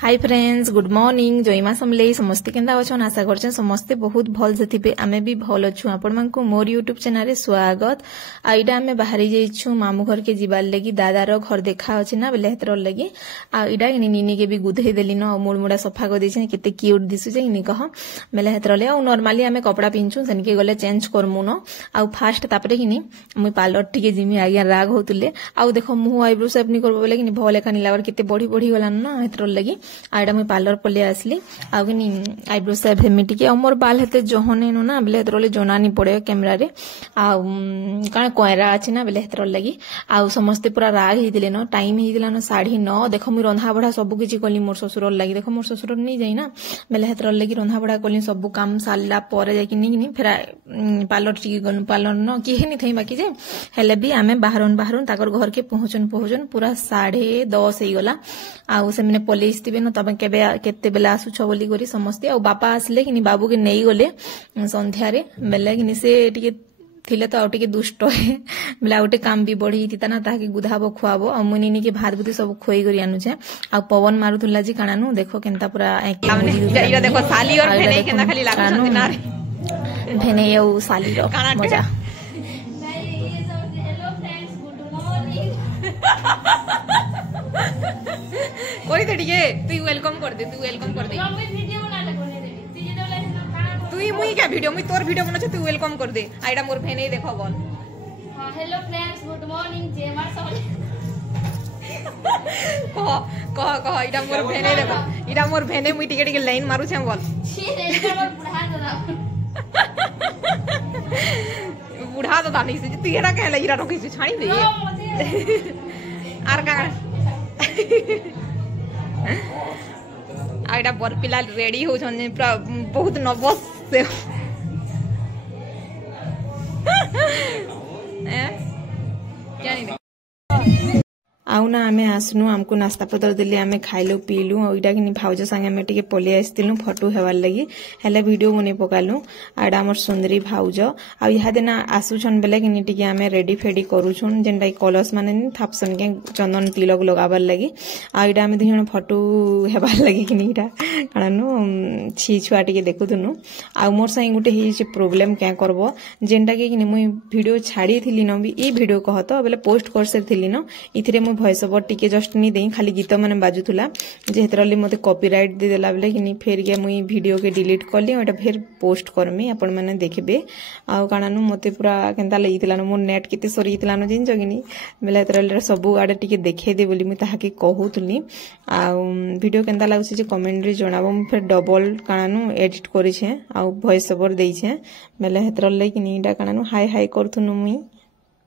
हाय friends, good morning. जयमा समले समस्ते केंदा अछन। आशा करछन समस्ते बहुत भल से थिबे। आमे भी भल अछु। आपण मानकु मोर यूट्यूब चैनल रे स्वागत। आइडा आमे बाहरी जाइछु मामू घर के जिबार लगी। दादार घर देखा अछि ना बेले हेतर लगी। आ इडा निनी के भी गुधे देली न मुड़ मुड़ा सफा कर दैछन। केते क्यूट दिसु जे इनी कह बेले हेतर ले। आ नॉर्मली आमे कपड़ा पिनछु सनके गले चेंज करमु न। आ फास्ट तापरे हिनी मुई पार्लर टिके जिमी आगे राग होतुले। आ देखो मुह आईब्रो शेप नि करबो बेले कि भले खानी लावर केते बढी बढी गला न हेतर लगी। आइडा मुई पार्लर पले आसली आगनी आईब्रो सेप हेमी टिके मोर बाल हेते जहने नु ना बेले हेतरले जना नि पड़े कैमरा रे आ काण कोयरा अछि ना बेले हेतर लगी। आ समस्ते पूरा राग हिदिले न। टाइम हिदिला न 9:30। देखो मुई रंधा बढा सब किछि कली मोर ससुर लगी। देखो मोर ससुर नै जाई ना बेले हेतर लगी रंधा बढा कली सब काम सालला परे जाई कि नि फेर पार्लर टिके गन। पार्लर न कि हेनी थई बाकी जे हेले भी आमे बाहरन ताकर घर के पहुंचन पूरा 10:30 हे गला। आ से मने पुलिस तिबे न तबे केबे केते बेला आसुछ बोली करी समस्ते। आ बापा आसले कि बाबू के नेई गले संध्या रे बेले कि से टिके थिले तो आउटे के दुष्ट है बेले आउटे काम भी बढ़ी थी ना ताके गुधाबो खुआबो। आ मुनिनी के भात बुती सब खोई करी आनु छे। आ पवन मारुथुला जी कानानु देखो केनता पूरा इरा देखो साली और भेने केनता खाली लागुछन ना भेने यौ साली रो मजा। कोई तो ठीक तू वेलकम कर दे। तू मुई क्या वीडियो मुई तोर वीडियो बना तू वेलकम कर दे। आइडा मोर भेने देखो बोल। हां हेलो फ्रेंड्स, गुड मॉर्निंग। जय मां समले कह इडा मोर भेने देखो। इडा मोर भेने मुई टिके टिके लाइन मारू छे बोल। छी रे इडा मोर बुढ़ा दादा बुढ़ा दादा नहीं से तू एडा कहले इरा रखै छ छाणी दे आर का आइडा बर पिला रेडी हो छन पूरा बहुत नर्वस से क्या नहीं आउ ना आमे आसनु हमको नास्ता पत्र दिले आमे खाइलु पीलु। ओइडा कि भाउज संगे आमे टिके पले आस्तिलु फोटो हेवार लगी हेले वीडियो बने पकालु। आडा हमर सुंदरी भाउज आ इहा देना आसुछन बेले कि टिके आमे रेडी फेडी करूछन जेनटा कलस माने थापसन के चंदन तिलक लगाबार लगी। आ इडा आमे दिजन फोटो हेबार लगी कि इटा कानु छी छुआ टिके देखुथुनु। आ मोर संगे गुटे हि जे प्रॉब्लम क्या करबो जेनटा के मुई वीडियो छाड़ी थिली न भी ई वीडियो कहतो बेले पोस्ट कर से थिली न इथिरे मु भॉइस ओवर टिके जस्ट नी देई खाली गीत माने बाजुथुला जे हेतरली मते कॉपीराइट दे देला बेले कि फेर के मुई वीडियो के डिलीट करली ओटा फेर पोस्ट करमी आपण माने देखबे। आ कानानु मते पूरा केनता लईतिला न मोर नेट केते सरी इतला न जिन जगिनी बेले हेतरले सब आडे टिके देखे दे बोली मु ताहा के कहूतुली। आ वीडियो केनता लागुसी जे कमेंट रे जणाबो मु फेर डबल कानानु एडिट करी छे आ वॉइस ओवर देई छे बेले हेतरले कि इडा कानानु हाय हाय करथुनु मुई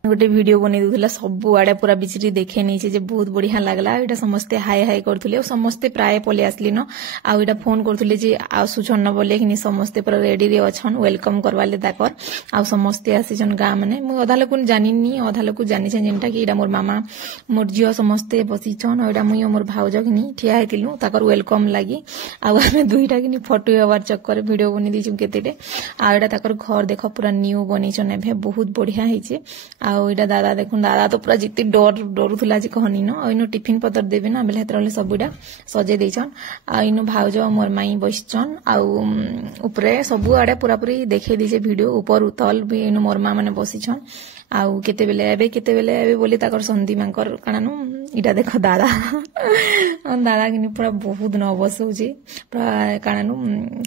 गोटे वीडियो बने दूला सब आड़े पूरा बिचरी देखे नहीं जे बहुत बढ़िया लगला। एटा समस्ते हाय हाय करथुले समस्ते प्राय पले आसली न। आ एटा फोन करथुले जे आसुछन न बोले कि समस्ते पूरा रेडी रे अछन वेलकम करवाले ताकर। आ समस्ते आसीछन गा माने मु अधा लोक जानिनी अधा लोक जानि छन जेनटा कि एटा मोर मामा मोर जियो समस्ते बसिछन। एटा मुई मोर भाउज किनी ठिया हेतिलु ताकर वेलकम लागी। आ हमें दुईटा किनी फोटो हेबार चक्कर वीडियो बनि दिछु केतेटे। आ एटा ताकर घर देखो पूरा न्यू बनिछन एभे बहुत बढ़िया हिचे। आ इडा दादा देखुन दादा तो पूरा जिते डरुथुला जे कहनी न इनो टिफिन पतर देबे ना बेले हेतरले सबुडा सजे देछन। आ इनो भाउज मोर माई बसिछन आ ऊपरे सबु आडे पूरा पूरी देखे दिजे वीडियो ऊपर उतल भी इनो मोर मा माने बसिछन। आ केते बेले एबे बोली ताकर संदी मांकर कानानु इडा देखो दादा दादा किनी पूरा बहुत नर्वस होजी पूरा कानानु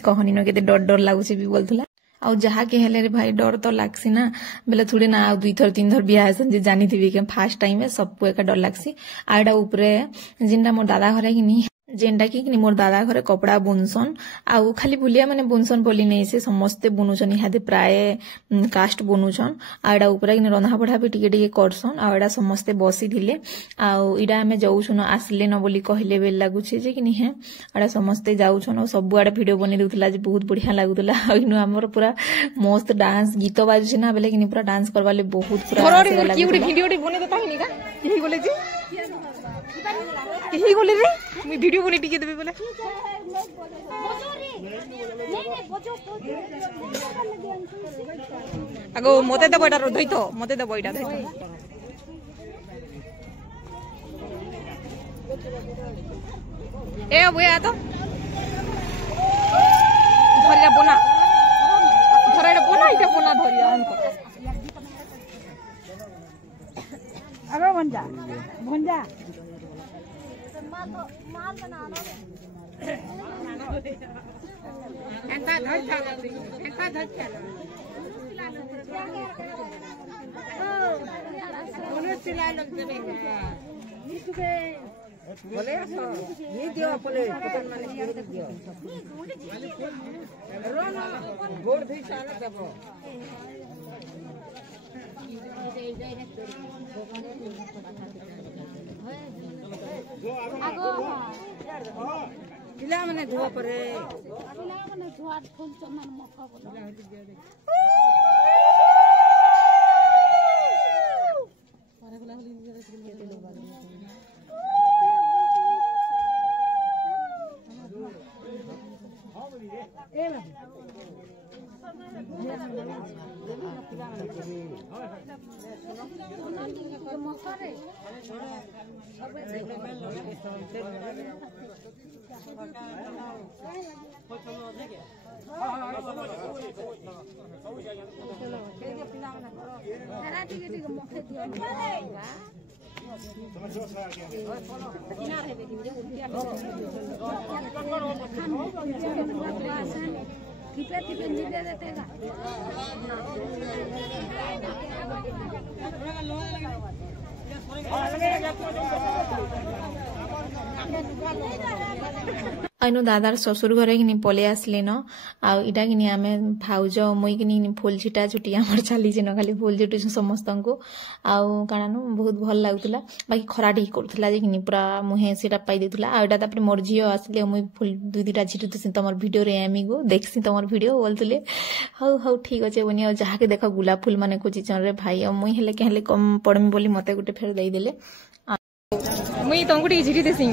कहनी न केते डर लागुची भी बोलथुला। आ जहा के हेले रे भाई डर तो लागसी ना बेले थोड़ी ना 2 थर 3 थर बिया हसन जे जानी थी के फर्स्ट टाइम में सबको एका डर लागसी। आडा ऊपरे जिनटा मोर दादा घरे किनी जेनटा कि मोर दादा घरे कपड़ा बुनसन आ खाली बुलिया माने बुनसन बोली नहीं से समस्ते बुनुछन इहादे प्राय कास्ट बुनुछन। आडा ऊपरे कि रंधा बढा भी टिके टिके करसन। आडा समस्ते बसी थिले आ इडा हमें जाउछन आसले न बोली कहले बेल लागुछे जे कि है आडा समस्ते जाउछन। सब आडा वीडियो बने देउथला जे बहुत बढ़िया लागुतला। इनु हमर पूरा मस्त डांस गीत बाजुछे ना बेले कि पूरा डांस करवाले बहुत पूरा वीडियो बने देता हिनी का यही बोले जे यही बोले रे मैं वीडियो बने टिके देबे बोले आगो मते दे बइटा धइ तो मते दे बइटा धइ ए बुआ तो धरिया बोना घरे बोना इटा बोना धरिया अरे भंजा भंजा माल बना एंका धर चिल्ला लोग देबे बोले ये दियो बोले पतन माने ये दियो रोना गोड़ भी साला देबो आगो पिला माने धुआ परे पिला माने धुआ फूल चमन मखा बोला आइनु दादार ससुर घरे कि पले आसले न आईटा कि आमे भाउज मुई कि फुल छिटा छुटी आमर चली न खाली फुल छुटी समस्त को आउ काना बहुत भल लगुला बाकी खरा ठीक करूला कि पूरा मुहे से पाई देला आईटा तापर मोर झील आसले मुई फुल दुई दुईटा झिटुसी तुम भिडियो एमी को देखसी तुम भिडियो बोलते हौ हौ ठीक अच्छे बोनी आ जहाँ के देख गुलाब फुल माने खोजिचन रे भाई आ मुई हेले के कम पड़मी बोली मते गुटे फेर दे देले मुई तुमको टी झिटी देसी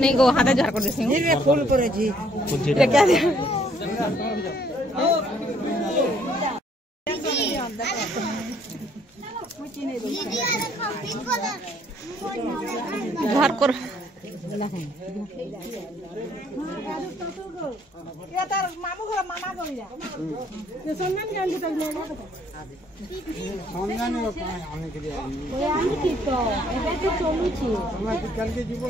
नहीं गो हाथ झार कर देसी फूल करे जी क्या दे झार कर मामू घर मामा गया सम्मान गांधी तक ले सम्मान आने के लिए आनी तो एबे तो चलुची हमरा कल के जीवो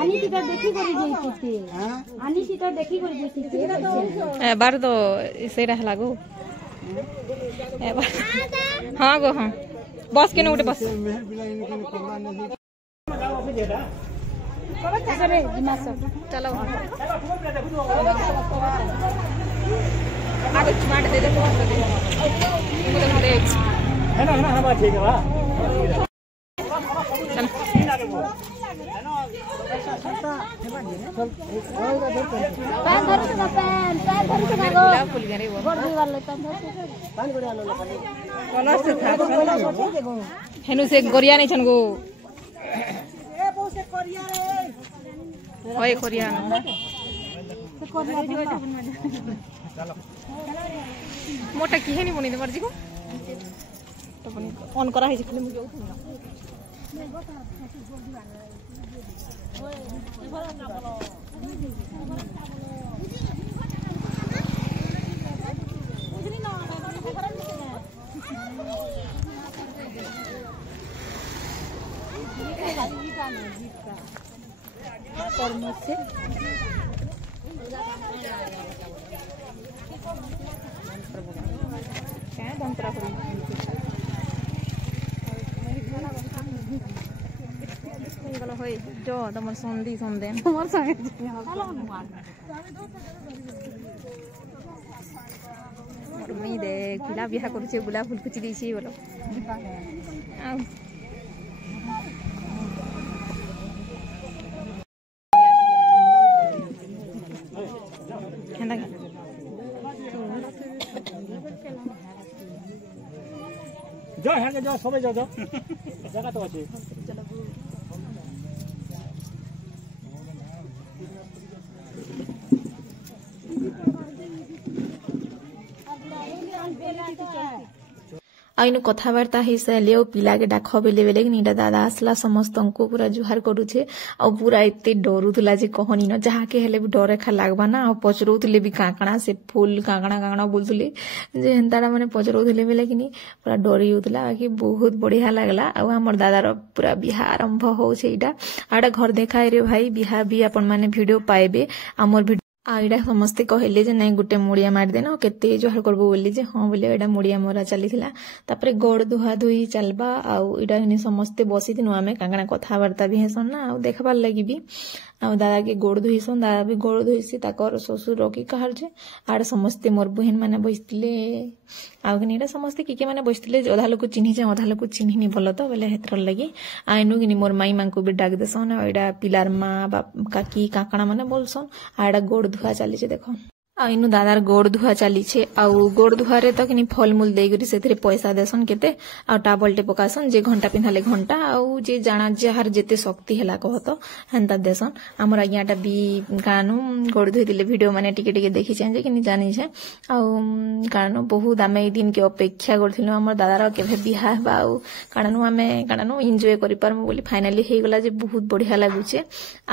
आनी टिकट देखी करी जइती हां आनी टिकट देखी करी जइती ए बार तो सेरा लागो ए बार हां गो हां बस के नोटे बस चलो आगे स्मार्ट दे दे है ना ठीक है पैन धर के पैन धर के गो फुल गरे वो गोड़ी वाले पैन धर के पानी गोड़िया लो खाली कलर से था हेनु से गोरिया नहीं छन गो ए बो से कोरिया रे होय कोरिया से कोरिया चलो मोटा की है नहीं बनी दे मर्जी को तो बनी ऑन करा है खाली मुझे से क्या बंतरा करी गलो होय जो तमर संदी संदे तमर संगे मी दे गुलाब बिहा करूचे गुलाब फूल कुची देछि बोलो जाओ यहाँ के जाओ सबे जाओ जगह तो अच्छी आइनु कथबार्ता हो सारे और पिला के डाक बेले बेले कि दादा आसला समस्त को पूरा जुहार करुचे आ पूरा एते डरुला जे कहनी न जहा के हेले भी डर एखा लागबा ना आ पचरौले भी काकणा से फुल काकणा बोलुले जे हेन्ताड़ा माने पचरौले बेले कि पूरा डरी होतला कि बहुत बढ़िया लागला आ हमर दादार पूरा बिहा आरंभ होउछे इटा आडा घर देखाए रे भाई बिहा भी अपन माने वीडियो पाइबे हमर आईडा समस्ते कहले जे नहीं गोटे मुड़िया मार देना केते जुहार करबो बोली जे हां बोले एडा मुड़िया मोरा चलीथिला तापरे गोड़ दुहा दुही चलबा आउ इडा हिनी समस्ते बसी दिनु आमे कांगणा कथावार्ता भी हेसन ना आउ देखबार लागि भी आउ दादा के गोड़ धोइसन दादा भी गोड़ धोइसी ताकर ससुर की कहर जे आड़ समस्ते मोर बहन माने बसिले आउ किनीटा समस्ते किके माने बसिले अधा लोक चिन्हि जे अधा लोक चिन्हिनी बोल तो बोले हेतर लागि आइनु किनी मोर माई मांको भी डाक देसन एडा पिलार मां बाप काकी काकणा माने बोलसन आडा गोड़ धुआ चली देखो आइनु दादार गोड़ धुआ चली आउ गोड़ धुआरे तो कि फलमूल देगरी से पैसा देसन केते आ टाबलटे पकासन जे घंटा पिंधाले घंटा आउ जे जाना जहार जेते शक्ति हैला कहतो हेंता देसन हमर आज्ञाटा भी कानु गोड़ धुई दिले वीडियो माने टिके टिके देखि छै कि जानि छै आउ कानु बहुत आमे ए दिन के अपेक्षा करथिलु हमर दादार केभे बिहा बाउ कानु एन्जॉय करि परमु बोली फाइनली हे गला जे बहुत बढ़िया लागुचे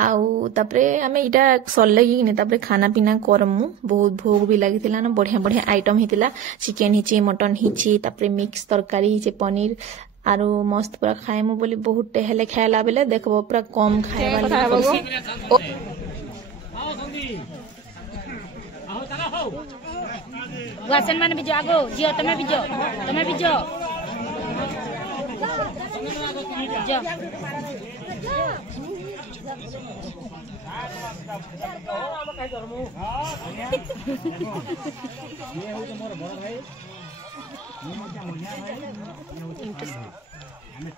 आउ तापरे आमे इटा सरले कि तापरे खाना पीना करमु बहुत भोग भी लगी ना बढ़िया बढ़िया आइटम हिला चिकेन हिची मटन हिची तापरे मिक्स तरकारी हिचे पनीर आरो मस्त पूरा खाएमु बोली बहुत टेहले खायला बेले देखबो पूरा कम खाए वासन माने बिजो आगो जियो तमे बिजो जो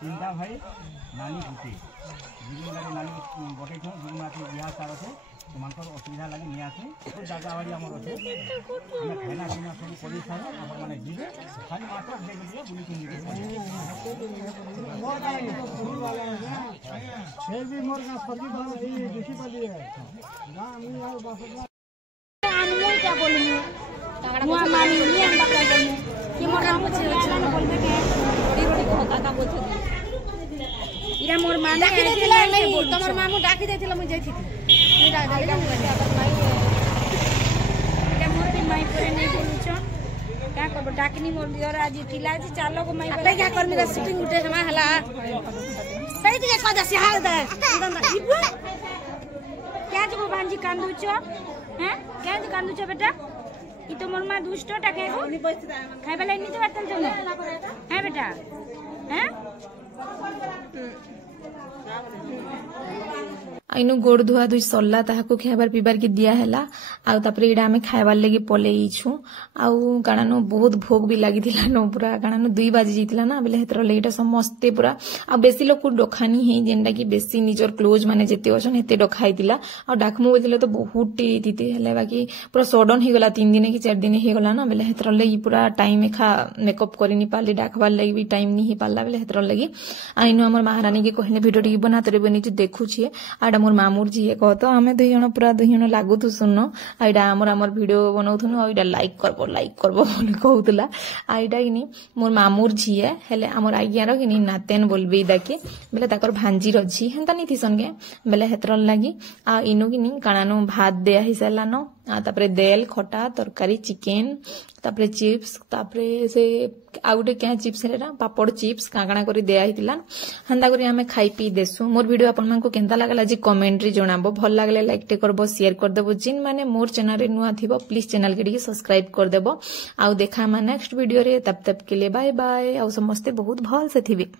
तीनटा भाई नानी गुटी नानी बटे बिहा सार अच्छे असुविधा लगे नहीं आसे जागा बाड़ी आम अच्छे खाना पीना सब कर सारे जीवे खाली मात्र इरा मोर माने तमर मामू डाकी देथिला मु जाई थी इरा मोर भी माई परे नहीं बोलुछ का करब डाकनी मोर दियर आज थिला जे चालो को माई पे क्या करमी रा शूटिंग उठे हमा हला सही दिए कदा से हाल दे क्या जो भांजी कांदुछ हैं क्या जो कांदुछ बेटा ई तो मोर मां दुष्टटा के खाइ बेला नी तो बर्तन चलो हैं बेटा हैं आइनु गोड़ धुआ धुई सरला ताहाको खाइबार पीबार के दिया हैला आउ तापरे इडा हमें खाइबार लगी पलेइछु आउ काणानो बहुत भोग भी लागि दिला न पूरा काणानो 2 बाजी जितला ना बेले हेतर लेटा समस्ते पूरा आ बेसी लोक डोखानी हे जेंडा की बेसी निजर क्लोज माने जेते अछन हेते डोखाई दिला आ डाकमु बोले तो बहुत टीते हैले बाकी पूरा सडन हे गला 3 दिन की 4 दिन हे गला ना बेले हेतर लगी पूरा टाइम एखा मेकअप करिनी पाली डाकबार लगी भी टाइम नी हे पाला बेले हेतर लगी आइनु हमर महारानी के कहले वीडियो टी बना तरे बनी जे देखु छी आडा मोर मामूर जी कहतो आमे 2 जण पूरा 2 जण लागुथु सुन आइडा हमर वीडियो बनाउथुन आइडा लाइक करबो बोली कहउतला आइडा किनी मोर मामूर जी हेले हमर आज्ञार किनी नातेन बोलबे दाके बेले ताकर भांजी रजी हेंता नी थिसन के बेले हेतर लागी आ इनु किनी काणानो भात देया हिसाला न तापरे देल खटा तरकारी चिकेन तापरे चिप्स तापरे से आउटे क्या चिप्स हेरा पापड़ चिप्स काकणा करी देया हितिला हंदा करी हमें खाई पी देसु मोर वीडियो अपन मन को केंता लागला जे कमेंट रे जणाबो भल लागले लाइक टे करबो शेयर कर देबो जिन माने मोर चैनल रे नुआ थिबो प्लीज चैनल के सब्सक्राइब कर देबो आउ देखा मा नेक्स्ट वीडियो रे तब के लिए बाय बाय आउ समस्ते बहुत भल से थिबे।